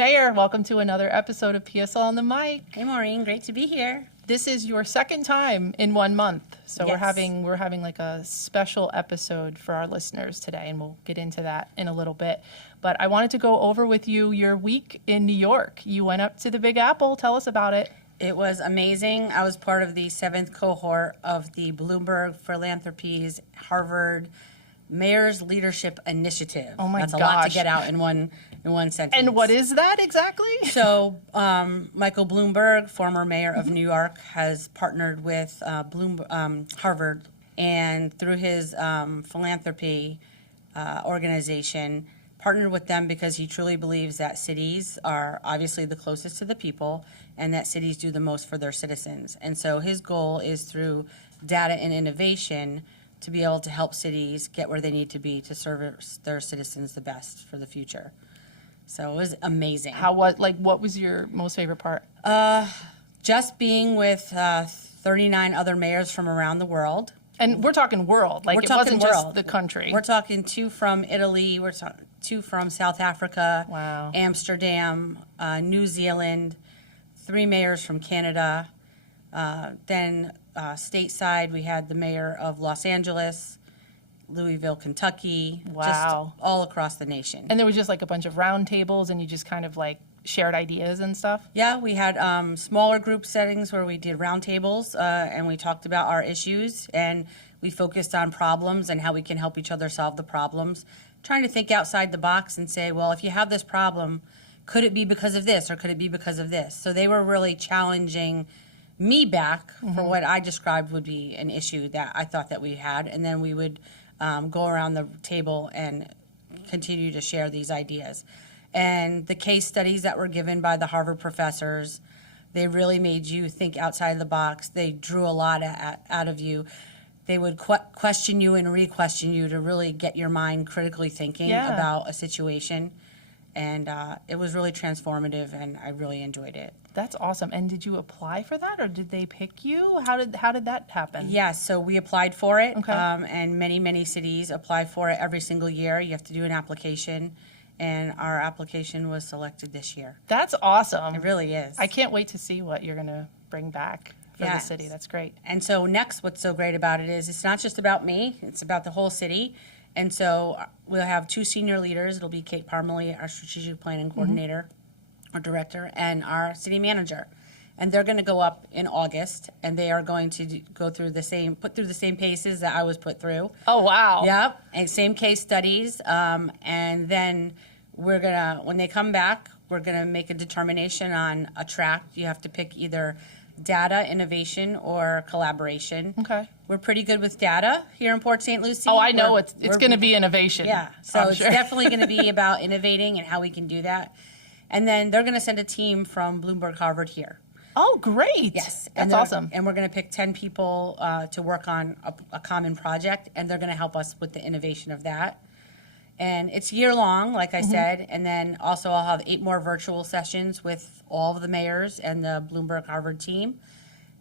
Mayor, welcome to another episode of PSL On The Mic. Hey Maureen, great to be here. This is your second time in 1 month, so Yes. we're having like a special episode for our listeners today, and we'll get into that in a little bit. But I wanted to go over with you your week in New York. You went up to the Big Apple. Tell us about it. It was amazing. I was part of the 7th cohort of the Bloomberg Philanthropies Harvard Mayor's Leadership Initiative. Oh my That's a lot to gosh. get out in one sentence. And what is that exactly? So Michael Bloomberg, former mayor of New York, has partnered with Harvard, and through his philanthropy organization, partnered with them because he truly believes that cities are obviously the closest to the people and that cities do the most for their citizens. And so his goal is through data and innovation to be able to help cities get where they need to be to serve their citizens the best for the future. So it was amazing. What was your most favorite part? Just being with 39 other mayors from around the world. And we're talking world, like We're it talking wasn't world. just the country. We're talking 2 from Italy, we're talking 2 from South Africa, Wow. Amsterdam, New Zealand, 3 mayors from Canada. Then stateside, we had the mayor of Los Angeles, Louisville, Kentucky, Wow. just all across the nation. And there was just like a bunch of round tables, and you just kind of like shared ideas and stuff. Yeah, we had smaller group settings where we did roundtables and we talked about our issues, and we focused on problems and how we can help each other solve the problems, trying to think outside the box and say, well, if you have this problem, could it be because of this or could it be because of this? So they were really challenging me back for what I described would be an issue that I thought that we had, and then we would go around the table and continue to share these ideas. And the case studies that were given by the Harvard professors, they really made you think outside the box. They drew a lot out of you. They would question you and re-question you to really get your mind critically thinking about a situation. And it was really transformative, and I really enjoyed it. That's awesome. And did you apply for that, or did they pick you? How did that happen? Yes, so we applied for it, Okay. And many cities apply for it every single year. You have to do an application, and our application was selected this year. That's awesome. It really is. I can't wait to see what you're going to bring back for the Yes. city. That's great. And so next, what's so great about it is it's not just about me, it's about the whole city. And so we'll have 2 senior leaders. It'll be Kate Parmalee, our strategic planning coordinator, our director, and our city manager. And they're going to go up in August, and they are going to put through the same paces that I was put through. Oh, wow. Yep, and same case studies. And then we're gonna, when they come back, we're gonna make a determination on a track. You have to pick either data, innovation, or collaboration. Okay. We're pretty good with data here in Port St. Lucie. Oh, I know We're- it's going to be innovation. Yeah, so I'm it's sure. definitely going to be about innovating and how we can do that. And then they're going to send a team from Bloomberg Harvard here. Oh, great. Yes. That's awesome. And we're going to pick 10 people to work on a common project, and they're going to help us with the innovation of that. And it's year long, like I said, and then also I'll have 8 more virtual sessions with all of the mayors and the Bloomberg Harvard team.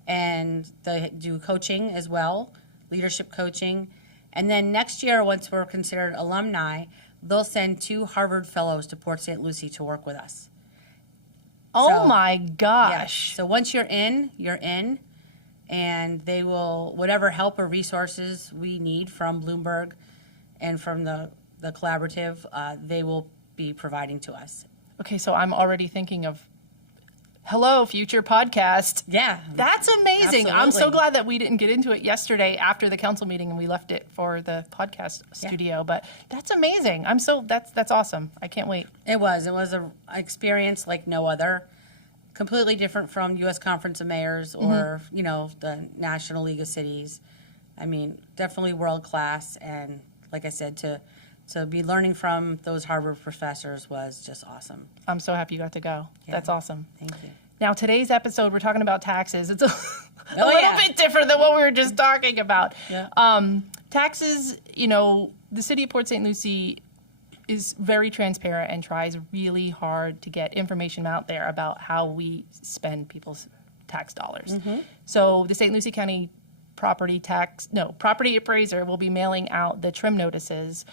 And they do coaching as well, leadership coaching. And then next year, once we're considered alumni, they'll send 2 Harvard fellows to Port St. Lucie to work with us. Oh, So, my Yes. gosh. So once you're in, and they will, whatever help or resources we need from Bloomberg and from the collaborative, they will be providing to us. Okay, so I'm already thinking of, hello, future podcast. Yeah. That's amazing. I'm so Absolutely. glad that we didn't get into it yesterday after the council meeting and we left it for the podcast studio. But that's amazing. That's awesome. I can't wait. It was an experience like no other. Completely different from U.S. Conference of Mayors or, the National League of Cities. I mean, definitely world class. And like I said, to be learning from those Harvard professors was just awesome. I'm so happy you got to go. Yeah. That's awesome. Thank you. Now, today's episode, we're talking about taxes. It's a Oh, little yeah. bit different than what we were just talking about. Yeah. Taxes, the city of Port St. Lucie is very transparent and tries really hard to get information out there about how we spend people's tax dollars. So the St. Lucie County property appraiser will be mailing out the trim notices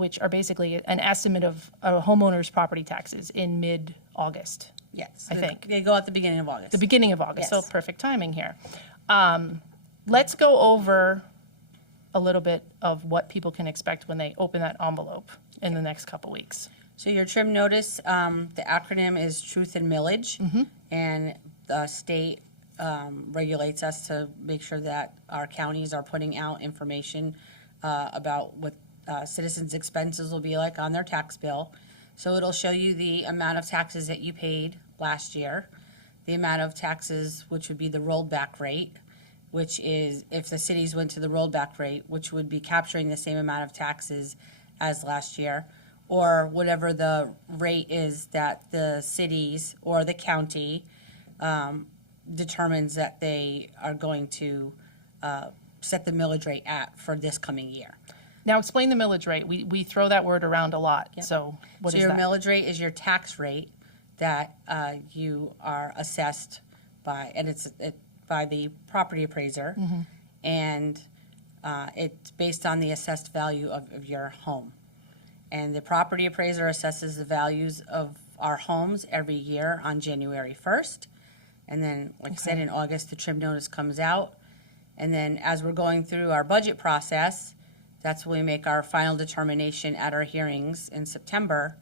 which are basically an estimate of a homeowner's property taxes in mid-August. Yes. I think. They go at the beginning of August. The beginning of August, Yes. so perfect timing here. Let's go over a little bit of what people can expect when they open that envelope in the next couple weeks. So your trim notice, the acronym is Truth and Millage, and the state regulates us to make sure that our counties are putting out information about what citizens' expenses will be like on their tax bill. So it'll show you the amount of taxes that you paid last year, the amount of taxes, which would be the rolled back rate, which is if the cities went to the rolled back rate, which would be capturing the same amount of taxes as last year, or whatever the rate is that the cities or the county determines that they are going to set the millage rate at for this coming year. Now, explain the millage rate. We throw that word around a lot, so what So is your that? millage rate is your tax rate that you are assessed by, and it's by the property appraiser, and it's based on the assessed value of your home. And the property appraiser assesses the values of our homes every year on January 1st. And then, like I said, in August, the trim notice comes out. And then as we're going through our budget process, that's when we make our final determination at our hearings in September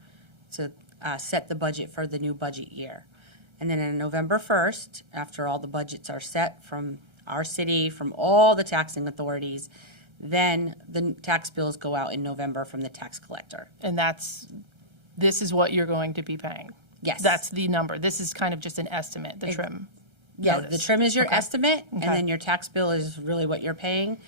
to set the budget for the new budget year. And then on November 1st, after all the budgets are set from our city, from all the taxing authorities, then the tax bills go out in November from the tax collector. And this is what you're going to be paying? Yes. That's the number. This is kind of just an estimate, the trim. Yeah, notice. the trim is your estimate, and Okay. then your tax bill is really what you're paying.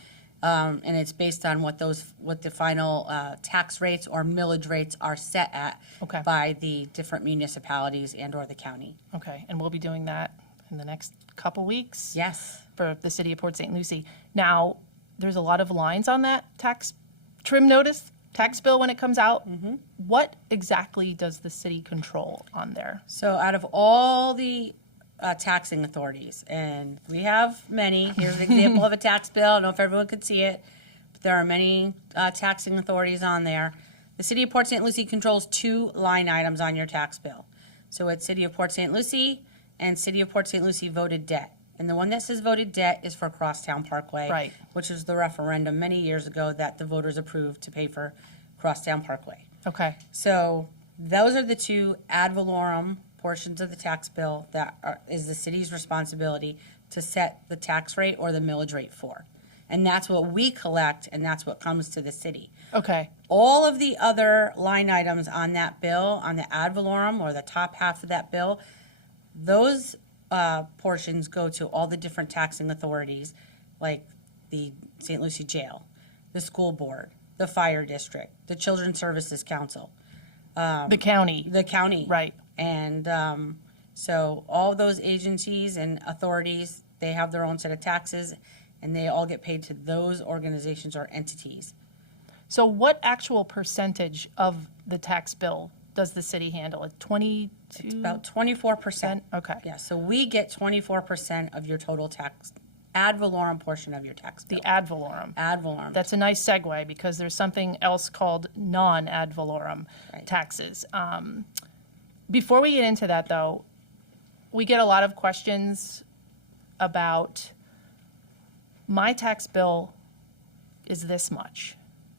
And it's based on what the final tax rates or millage rates are set at Okay. by the different municipalities and or the county. Okay, and we'll be doing that in the next couple weeks? Yes. For the city of Port St. Lucie. Now, there's a lot of lines on that tax trim notice, tax bill when it comes out. What exactly does the city control on there? So out of all the taxing authorities, and we have many, here's an example of a tax bill. I don't know if everyone could see it, but there are many taxing authorities on there. The city of Port St. Lucie controls 2 line items on your tax bill. So it's City of Port St. Lucie and City of Port St. Lucie voted debt. And the one that says voted debt is for Crosstown Parkway, Right. which is the referendum many years ago that the voters approved to pay for Crosstown Parkway. Okay, So those are the 2 ad valorem portions of the tax bill that is the city's responsibility to set the tax rate or the millage rate for. And that's what we collect, and that's what comes to the city. okay, All of the other line items on that bill, on the ad valorem or the top half of that bill, those portions go to all the different taxing authorities, like the St. Lucie Jail, the school board, the fire district, the Children's Services Council, the county, the county. right, And so all those agencies and authorities, they have their own set of taxes, and they all get paid to those organizations or entities. so what actual percentage of the tax bill does the city handle? 22? About 24%. Okay. Yeah, so we get 24% of your total tax, ad valorem portion of your tax bill. The ad valorem. Ad valorem. That's a nice segue because there's something else called non-ad valorem Right. taxes. Before we get into that, though, we get a lot of questions about my tax bill is this much.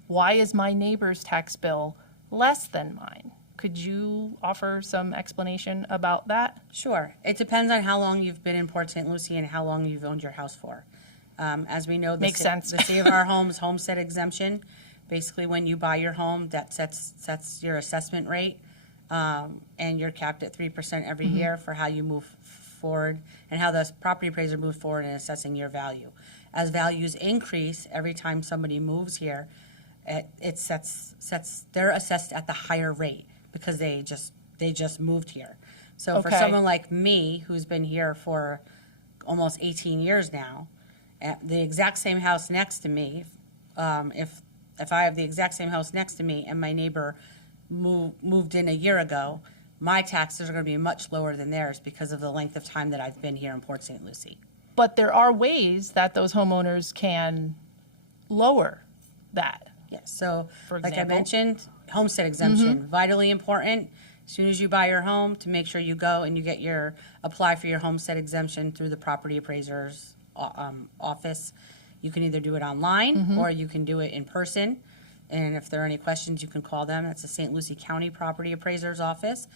Why is my neighbor's tax bill less than mine? Could you offer some explanation about that? Sure. It depends on how long you've been in Port St. Lucie and how long you've owned your house for. As we know, Makes sense. the Save Our Homes homestead exemption, basically when you buy your home, that sets your assessment rate, and you're capped at 3% every year for how you move forward and how the property appraiser moves forward in assessing your value. As values increase every time somebody moves here, they're assessed at the higher rate because they just moved here. So for Okay. someone like me who's been here for almost 18 years now, at the exact same house next to me, if I have the exact same house next to me and my neighbor moved in a year ago, my taxes are going to be much lower than theirs because of the length of time that I've been here in Port St. Lucie. But there are ways that those homeowners can lower that. Yes, so For like I example? mentioned, homestead exemption, vitally important. As soon as you buy your home, to make sure you go and you get apply for your homestead exemption through the property appraiser's office. You can either do it online or you can do it in person. And if there are any questions, you can call them. That's the St. Lucie County Property Appraiser's Office.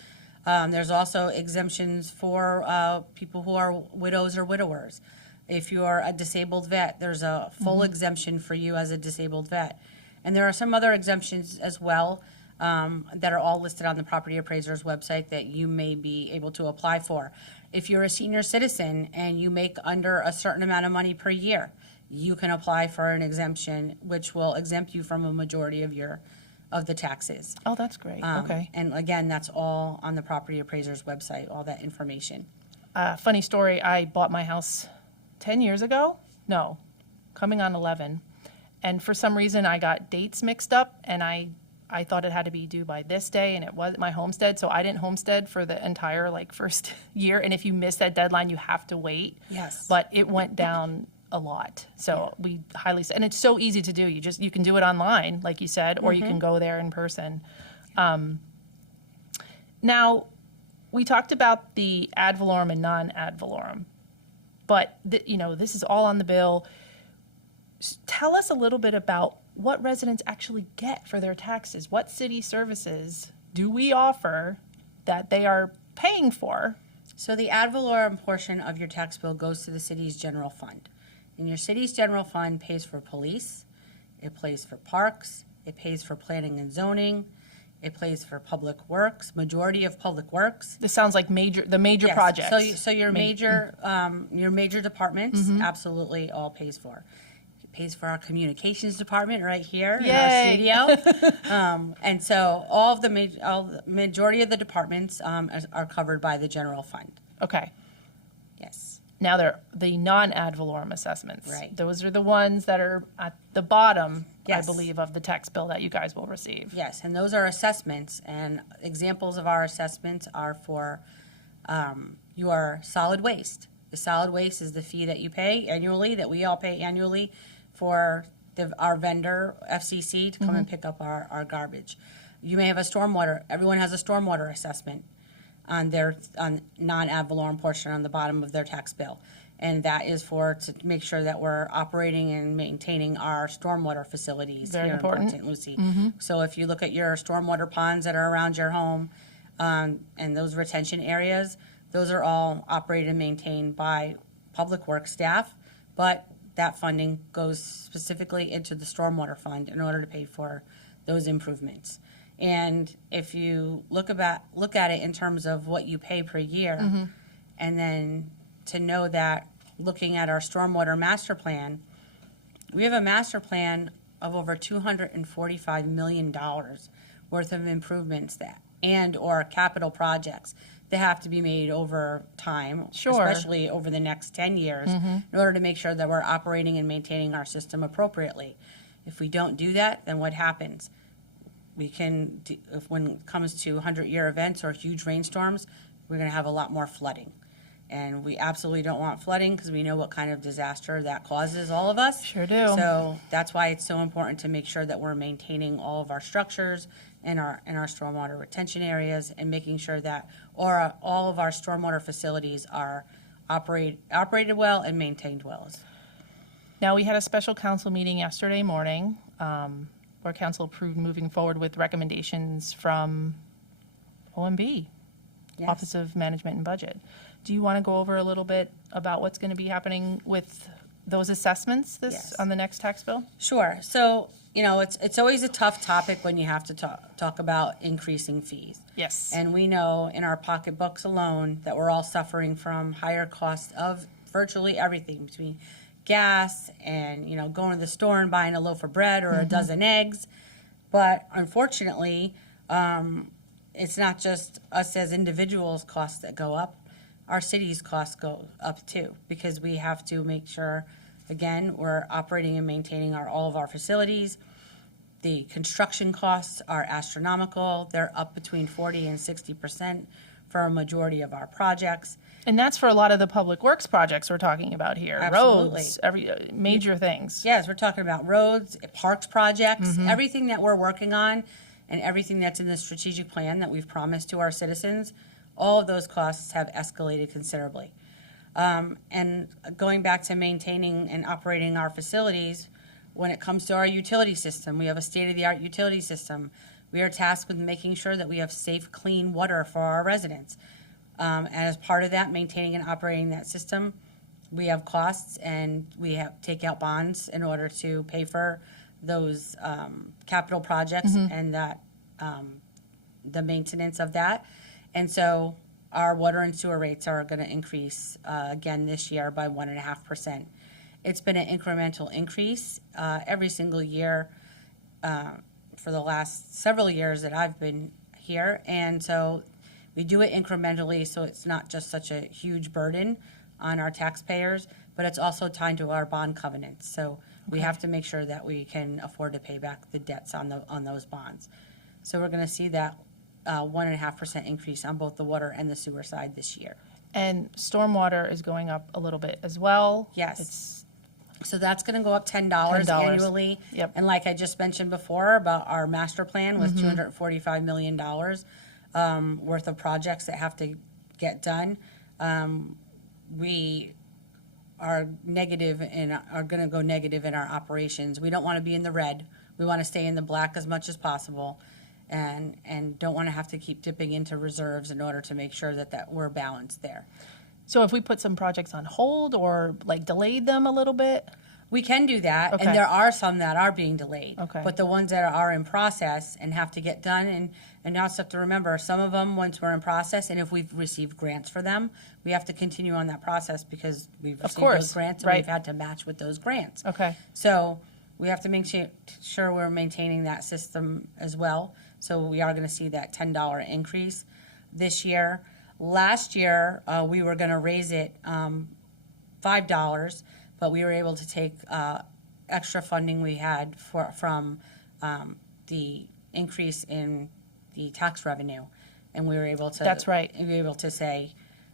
There's also exemptions for people who are widows or widowers. If you're a disabled vet, there's a full exemption for you as a disabled vet. And there are some other exemptions as well that are all listed on the property appraiser's website that you may be able to apply for. If you're a senior citizen and you make under a certain amount of money per year, you can apply for an exemption which will exempt you from a majority of the taxes. Oh, that's great. Okay. And again, that's all on the property appraiser's website, all that information. Funny story, I bought my house 10 years ago. No, coming on 11. And for some reason, I got dates mixed up, and I thought it had to be due by this day, and it wasn't my homestead, so I didn't homestead for the entire first year. And if you miss that deadline, you have to wait. Yes. But it went down a lot, so we highly, and it's so easy to do. You can do it online, like you said, or you can go there in person. Now, we talked about the ad valorem and non-ad valorem, but this is all on the bill. Tell us a little bit about what residents actually get for their taxes. What city services do we offer that they are paying for? So the ad valorem portion of your tax bill goes to the city's general fund. And your city's general fund pays for police, it pays for parks, it pays for planning and zoning, it pays for public works, majority of public works. This sounds like the major Yes. projects. So your major departments absolutely all pays for. It pays for our communications department right here in Yay. our studio. And so all the majority of the departments are covered by the general fund. Okay. Yes. Now they're the non-ad valorem assessments. Right. Those are the ones that are at the bottom, Yes. I believe, of the tax bill that you guys will receive. Yes, and those are assessments, and examples of our assessments are for your solid waste. The solid waste is the fee that you pay annually, that we all pay annually for our vendor, FCC, to come and pick up our garbage. You may have a stormwater, everyone has a stormwater assessment on their non-ad valorem portion on the bottom of their tax bill. And that is to make sure that we're operating and maintaining our stormwater facilities Very here important. in Port St. Lucie. So if you look at your stormwater ponds that are around your home and those retention areas, those are all operated and maintained by public works staff, but that funding goes specifically into the stormwater fund in order to pay for those improvements. And if you look at it in terms of what you pay per year, and then to know that looking at our stormwater master plan, we have a master plan of over $245 million worth of improvements or capital projects that have to be made over time, Sure. especially over the next 10 years, in order to make sure that we're operating and maintaining our system appropriately. If we don't do that, then what happens? When it comes to 100-year events or huge rainstorms, we're going to have a lot more flooding. And we absolutely don't want flooding because we know what kind of disaster that causes all of us. Sure do. So that's why it's so important to make sure that we're maintaining all of our structures and our stormwater retention areas, and making sure that all of our stormwater facilities are operated well and maintained well. Now, we had a special council meeting yesterday morning where council approved moving forward with recommendations from OMB, Yes. Office of Management and Budget. Do you want to go over a little bit about what's going to be happening with those assessments Yes. on the next tax bill? Sure. So, it's always a tough topic when you have to talk about increasing fees. Yes. And we know in our pocketbooks alone that we're all suffering from higher costs of virtually everything, between gas and, going to the store and buying a loaf of bread or a dozen eggs. But unfortunately, it's not just us as individuals' costs that go up. Our city's costs go up too, because we have to make sure, again, we're operating and maintaining all of our facilities. The construction costs are astronomical. They're up between 40 and 60% for a majority of our projects. And that's for a lot of the public works projects we're talking about here. Absolutely. Roads, every major things. Yes, we're talking about roads, parks projects, everything that we're working on and everything that's in the strategic plan that we've promised to our citizens, all of those costs have escalated considerably. And going back to maintaining and operating our facilities, when it comes to our utility system, we have a state-of-the-art utility system. We are tasked with making sure that we have safe, clean water for our residents. And as part of that, maintaining and operating that system, we have costs and we have take out bonds in order to pay for those capital projects and that the maintenance of that. And so our water and sewer rates are going to increase again this year by 1.5%. It's been an incremental increase every single year for the last several years that I've been here. And so we do it incrementally, so it's not just such a huge burden on our taxpayers, but it's also tied to our bond covenants. So we have to make sure that we can afford to pay back the debts on those bonds. So we're going to see that 1.5% increase on both the water and the sewer side this year. And stormwater is going up a little bit as well. Yes. So that's going to go up $10 annually. Yep. And like I just mentioned before about our master plan with $245 million worth of projects that have to get done. We are negative and are going to go negative in our operations. We don't want to be in the red. We want to stay in the black as much as possible, and don't want to have to keep dipping into reserves in order to make sure that we're balanced there. So if we put some projects on hold or like delayed them a little bit? We can do that, Okay. and there are some that are being delayed. Okay. But the ones that are in process and have to get done, and you also have to remember, some of them, once we're in process, and if we've received grants for them, we have to continue on that process because we've received course, those grants, and right. we've had to match with those grants. Okay. So we have to make sure we're maintaining that system as well. So we are going to see that $10 increase this year. Last year, we were going to raise it $5, but we were able to take extra funding we had from the increase in the tax revenue, and we were able to. That's right. We were able to say,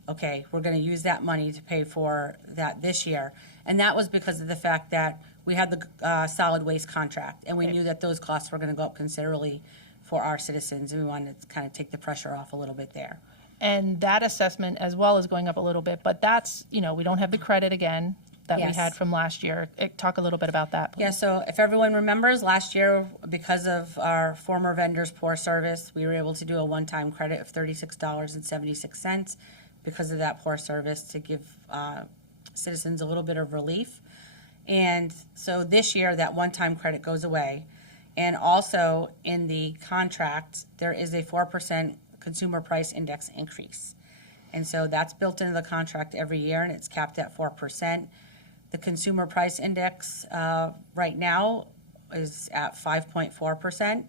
okay, we're going to use that money to pay for that this year, and that was because of the fact that we had the solid waste contract, and we Right. knew that those costs were going to go up considerably for our citizens, and we wanted to kind of take the pressure off a little bit there. And that assessment as well is going up a little bit, but that's, we don't have the credit again that we Yes. had from last year. Talk a little bit about that, please. Yeah, so if everyone remembers, last year, because of our former vendor's poor service, we were able to do a one-time credit of $36.76 because of that poor service to give citizens a little bit of relief. And so this year, that one-time credit goes away. And also, in the contract, there is a 4% consumer price index increase. And so that's built into the contract every year, and it's capped at 4%. The consumer price index right now is at 5.4%,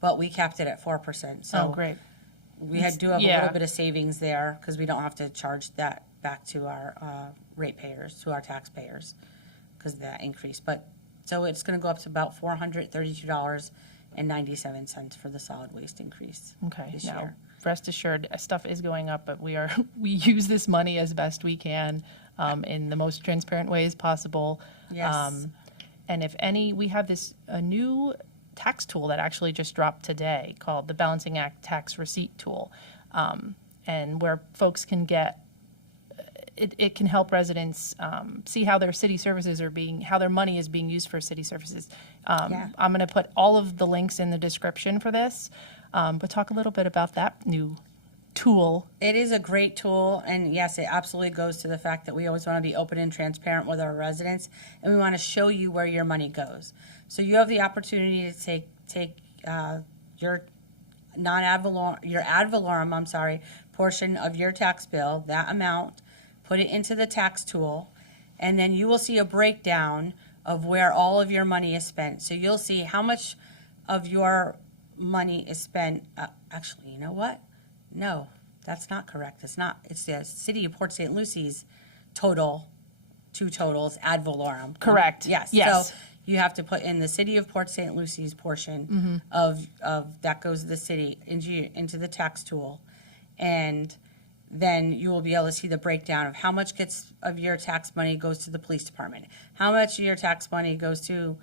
but we capped it at 4%. So Oh, great. we do have a Yeah. little bit of savings there because we don't have to charge that back to our ratepayers, to our taxpayers, because of that increase. But so it's going to go up to about $432.97 for the solid waste increase Okay. this Now, year. rest assured, stuff is going up, but we use this money as best we can in the most transparent ways possible. Yes. And if we have a new tax tool that actually just dropped today called the Balancing Act Tax Receipt Tool, and where folks can get it can help residents see how their city services how their money is being used for city services. Yeah. I'm going to put all of the links in the description for this, but talk a little bit about that new tool. It is a great tool, and yes, it absolutely goes to the fact that we always want to be open and transparent with our residents, and we want to show you where your money goes. So you have the opportunity to take your ad valorem, portion of your tax bill, that amount, put it into the tax tool, and then you will see a breakdown of where all of your money is spent. So you'll see how much of your money is spent. Actually, you know what? No, that's not correct. It's not. It's the City of Port St. Lucie's total, two totals, ad valorem. Correct. Yes. Yes. So you have to put in the City of Port St. Lucie's portion of that goes to the city into the tax tool, and then you will be able to see the breakdown of how much of your tax money goes to the police department, how much of your tax money goes to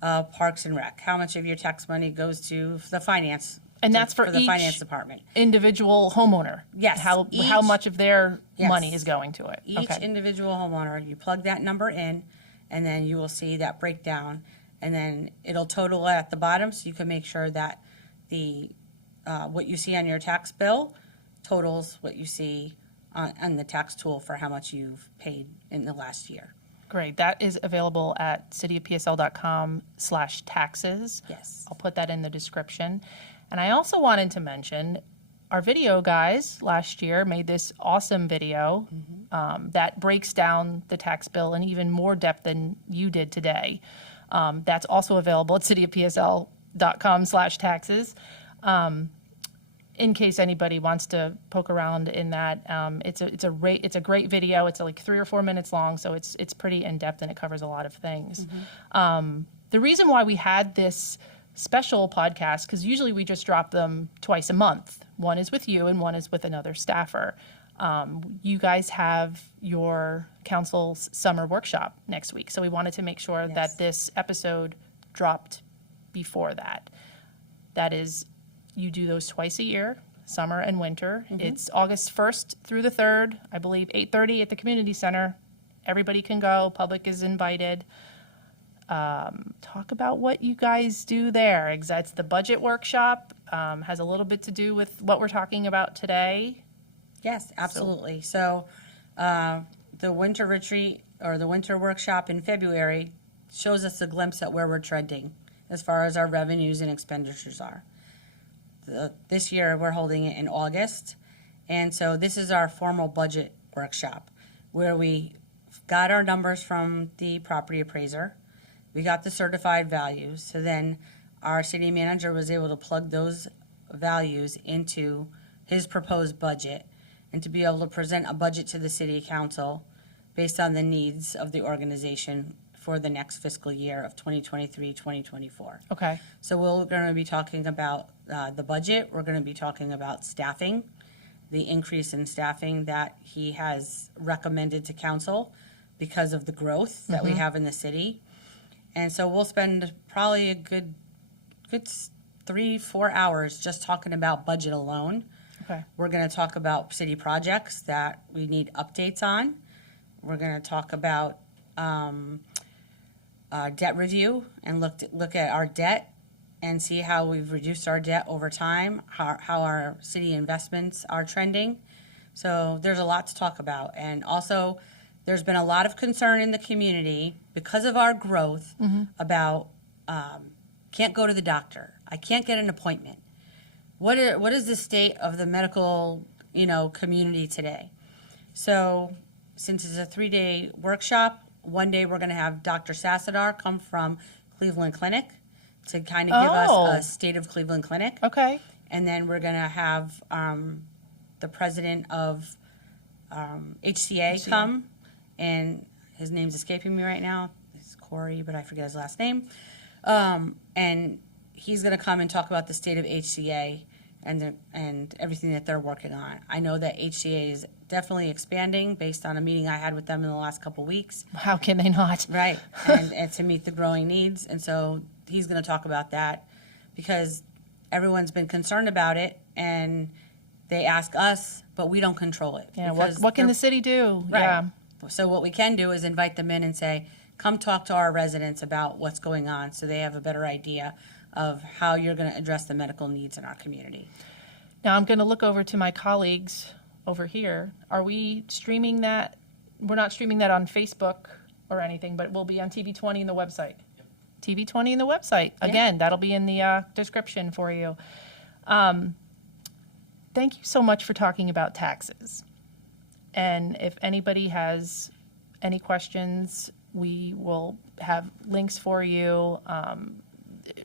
Parks and Rec, how much of your tax money goes to the finance. And that's for the each finance department. Individual homeowner. Yes, How each- much of their Yes. money is going to it. Each Okay. individual homeowner, you plug that number in, and then you will see that breakdown, and then it'll total at the bottom, so you can make sure that the what you see on your tax bill totals what you see on the tax tool for how much you've paid in the last year. Great. That is available at cityofpsl.com/taxes. Yes. I'll put that in the description. And I also wanted to mention our video guys last year made this awesome video that breaks down the tax bill in even more depth than you did today. That's also available at cityofpsl.com/taxes. In case anybody wants to poke around in that, it's a great video. It's like 3 or 4 minutes long, so it's pretty in depth and it covers a lot of things. The reason why we had this special podcast, because usually we just drop them twice a month. One is with you and one is with another staffer. You guys have your council's summer workshop next week, so we wanted to make sure that this episode dropped before that. That is, you do those twice a year, summer and winter. It's August 1st through the 3rd, I believe, 8:30 at the community center. Everybody can go, public is invited. Talk about what you guys do there. It's the budget workshop, has a little bit to do with what we're talking about today. Yes, absolutely. So the winter retreat or the winter workshop in February shows us a glimpse at where we're trending as far as our revenues and expenditures are. This year we're holding it in August, and so this is our formal budget workshop where we got our numbers from the property appraiser. We got the certified values, so then our city manager was able to plug those values into his proposed budget and to be able to present a budget to the city council based on the needs of the organization for the next fiscal year of 2023-2024. Okay. So we're going to be talking about the budget. We're going to be talking about staffing, the increase in staffing that he has recommended to council because of the growth that we have in the city. And so we'll spend probably a good 3-4 hours just talking about budget alone. Okay. We're going to talk about city projects that we need updates on. We're going to talk about debt review and look at our debt and see how we've reduced our debt over time, how our city investments are trending. So there's a lot to talk about. And also, there's been a lot of concern in the community because of our growth about can't go to the doctor. I can't get an appointment. What is the state of the medical, community today? So since it's a 3-day workshop, one day we're going to have Dr. Sassadar come from Cleveland Clinic to kind of give us a state of Cleveland Clinic. Okay. And then we're going to have the president of HCA come, and his name's escaping me right now. It's Corey, but I forget his last name. And he's going to come and talk about the state of HCA and everything that they're working on. I know that HCA is definitely expanding based on a meeting I had with them in the last couple weeks. How can they not? Right, and to meet the growing needs. And so he's going to talk about that because everyone's been concerned about it, and they ask us, but we don't control it. Yeah. What can the city do? Right. Yeah. So what we can do is invite them in and say, come talk to our residents about what's going on so they have a better idea of how you're going to address the medical needs in our community. Now I'm going to look over to my colleagues over here. Are we streaming that? We're not streaming that on Facebook or anything, but it will be on TV20 and the website. Yep. TV20 and the website. Again, that'll be in the description for you. Thank you so much for talking about taxes. And if anybody has any questions, we will have links for you.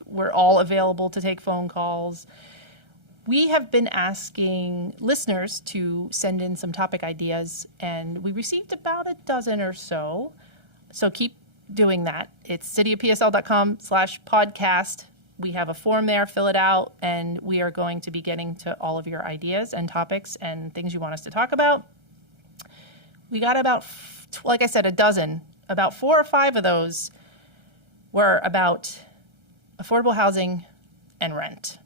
We're all available to take phone calls. We have been asking listeners to send in some topic ideas, and we received about a dozen or so. So keep doing that. It's cityofpsl.com/podcast. We have a form there, fill it out, and we are going to be getting to all of your ideas and topics and things you want us to talk about. We got about, like I said, a dozen. About 4 or 5 of those were about affordable housing and rent.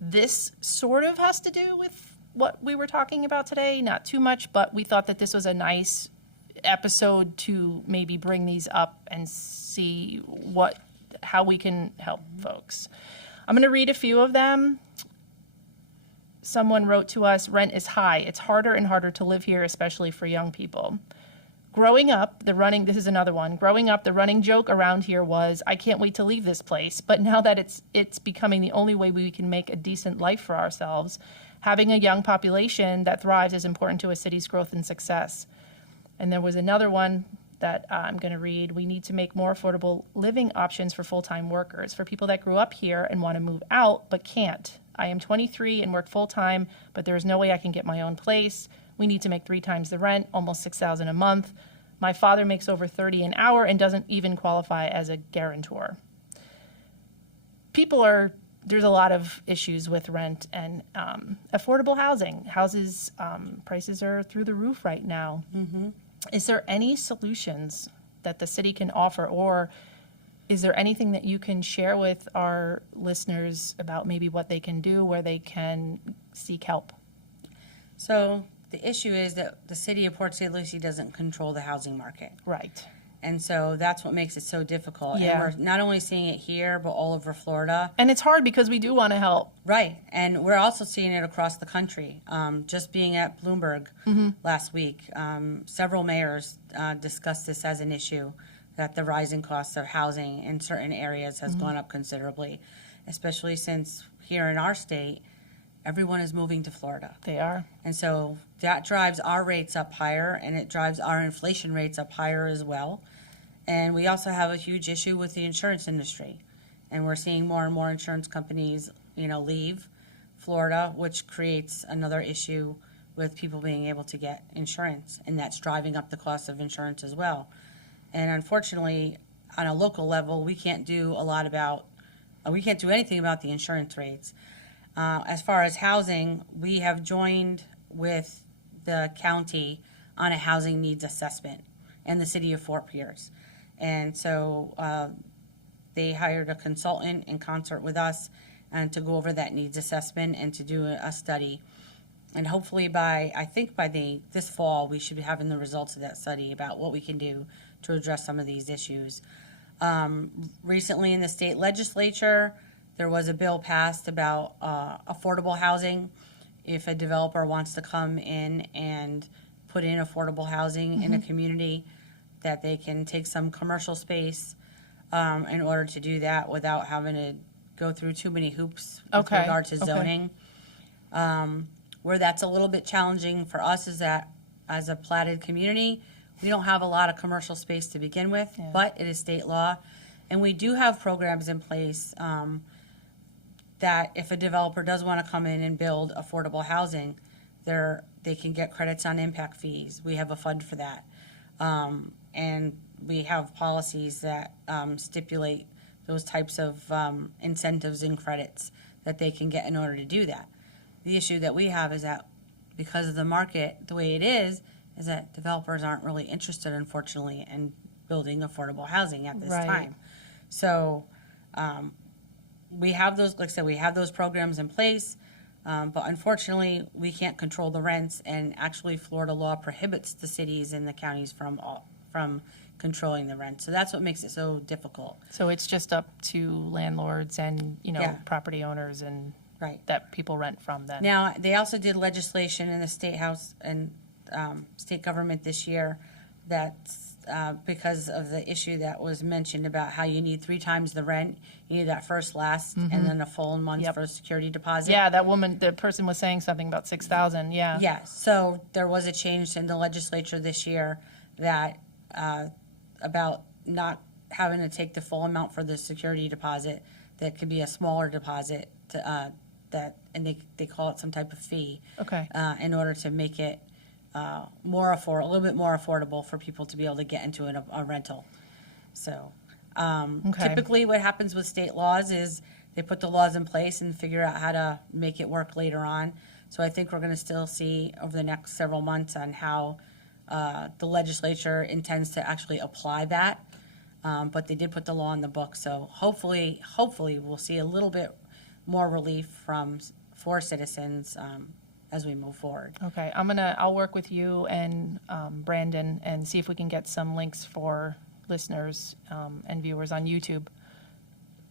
This sort of has to do with what we were talking about today, not too much, but we thought that this was a nice episode to maybe bring these up and see how we can help folks. I'm going to read a few of them. Someone wrote to us, rent is high. It's harder and harder to live here, especially for young people. Growing up, this is another one. Growing up, the running joke around here was, I can't wait to leave this place. But now that it's becoming the only way we can make a decent life for ourselves, having a young population that thrives is important to a city's growth and success. And there was another one that I'm going to read. We need to make more affordable living options for full-time workers, for people that grew up here and want to move out but can't. I am 23 and work full-time, but there is no way I can get my own place. We need to make 3 times the rent, almost $6,000 a month. My father makes over $30 an hour and doesn't even qualify as a guarantor. There's a lot of issues with rent and affordable housing. Houses prices are through the roof right now. Mm-hmm. Is there any solutions that the city can offer, or is there anything that you can share with our listeners about maybe what they can do, where they can seek help? So the issue is that the city of Port St. Lucie doesn't control the housing market. Right. And so that's what makes it so difficult. Yeah. And we're not only seeing it here, but all over Florida. And it's hard because we do want to help. Right. And we're also seeing it across the country. Just being at Bloomberg last week, several mayors discussed this as an issue, that the rising cost of housing in certain areas has gone up considerably, especially since here in our state, everyone is moving to Florida. They are. And so that drives our rates up higher, and it drives our inflation rates up higher as well. And we also have a huge issue with the insurance industry. And we're seeing more and more insurance companies, leave Florida, which creates another issue with people being able to get insurance. And that's driving up the cost of insurance as well. And unfortunately, on a local level, we can't do anything about the insurance rates. As far as housing, we have joined with the county on a housing needs assessment and the city of Fort Pierce. And so they hired a consultant in concert with us and to go over that needs assessment and to do a study. And hopefully by this fall, we should be having the results of that study about what we can do to address some of these issues. Recently in the state legislature, there was a bill passed about affordable housing. If a developer wants to come in and put in affordable housing in a community, that they can take some commercial space in order to do that without having to go through too many hoops with regard to zoning. Where that's a little bit challenging for us is that as a platted community, we don't have a lot of commercial space to begin with, but it is state law. And we do have programs in place that if a developer does want to come in and build affordable housing, they can get credits on impact fees. We have a fund for that. And we have policies that stipulate those types of incentives and credits that they can get in order to do that. The issue that we have is that because of the market the way it is that developers aren't really interested, unfortunately, in building affordable housing at this time. So we have those, like I said, we have those programs in place, but unfortunately, we can't control the rents, and actually Florida law prohibits the cities and the counties from controlling the rent. So that's what makes it so difficult. So it's just up to landlords and, property owners and that people rent from then. Now, they also did legislation in the State House and state government this year that's because of the issue that was mentioned about how you need 3 times the rent. You need that first, last, and then a full month for a security deposit. Yeah, the person was saying something about $6,000, yeah. Yeah, so there was a change in the legislature this year that about not having to take the full amount for the security deposit, that could be a smaller deposit and they call it some type of fee. Okay. In order to make it a little bit more affordable for people to be able to get into a rental. So Okay. Typically, what happens with state laws is they put the laws in place and figure out how to make it work later on. So I think we're going to still see over the next several months on how the legislature intends to actually apply that. But they did put the law in the book, so hopefully we'll see a little bit more relief for citizens as we move forward. Okay, I'll work with you and Brandon and see if we can get some links for listeners and viewers on YouTube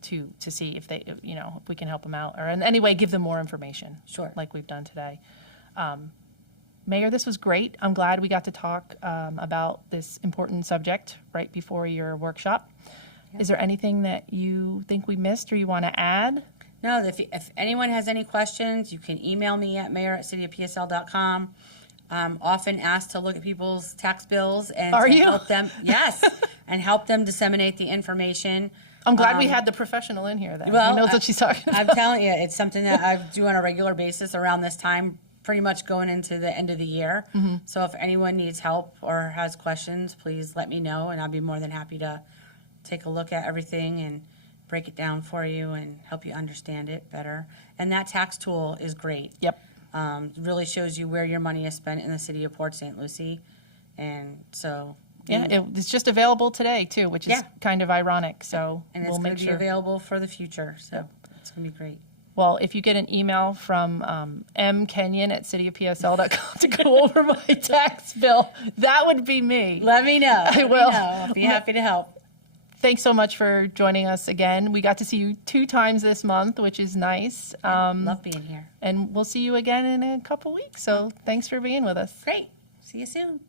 to see if they, if we can help them out or in any way give them more information. Sure. Like we've done today. Mayor, this was great. I'm glad we got to talk about this important subject right before your workshop. Yeah. Is there anything that you think we missed or you want to add? No, if anyone has any questions, you can email me at mayor@cityofpsl.com. I'm often asked to look at people's tax bills and help them, yes, and help them disseminate the information. I'm glad we had the professional in here then. Well, Who knows what she's talking about. I'm telling you, it's something that I do on a regular basis around this time, pretty much going into the end of the year. Mm-hmm. So if anyone needs help or has questions, please let me know, and I'll be more than happy to take a look at everything and break it down for you and help you understand it better. And that tax tool is great. Yep. Really shows you where your money is spent in the city of Port St. Lucie. And so... Yeah, it's just available today, too, which is kind of ironic. So and we'll make sure. sure. It's available for the future, so it's going to be great. Well, if you get an email from mkenyon@cityofpsl.com to go over my tax bill, that would be me. Let me know. I will. I'll be happy to help. Thanks so much for joining us again. We got to see you 2 times this month, which is nice. Love being here. And we'll see you again in a couple weeks. So thanks for being with us. Great. See you soon.